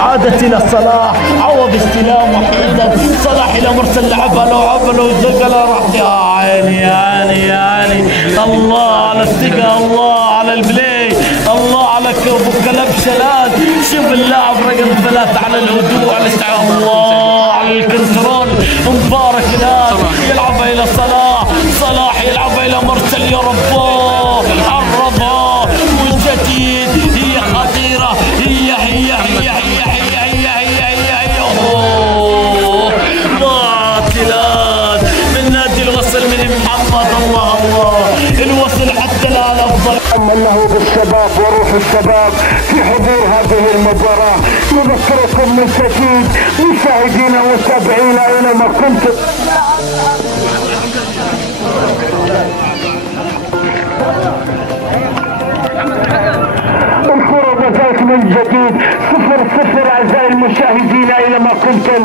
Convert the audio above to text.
عادت الى صلاح، عوض استلام وحيدا، صلاح الى مرسل لعبها لو عبله وزقله راح. يا عيني يا عيني يا عيني، الله على الثقة، الله على البلاي، الله على ابو كلبشلات. شوف اللاعب رقم 3 على الهدوء على الاستعراض، الله على الكنترول. مبارك الان يلعبها الى صلاح، صلاح يلعبها الى مرسل. يا رباه عرضها من جديد، هي خطيرة، هي هي هي هي هي هي هي هي هي. اوه ضاعت الان من نادي الوصل من محمد. الله الله الوصل حتى الان افضل. له بالشباب وروح الشباب في حضور هذه المباراة. نذكركم من جديد مشاهدينا ومتابعينا اينما كنتم، الكرة بدأت من جديد 0-0 اعزائي المشاهدين اينما كنتم.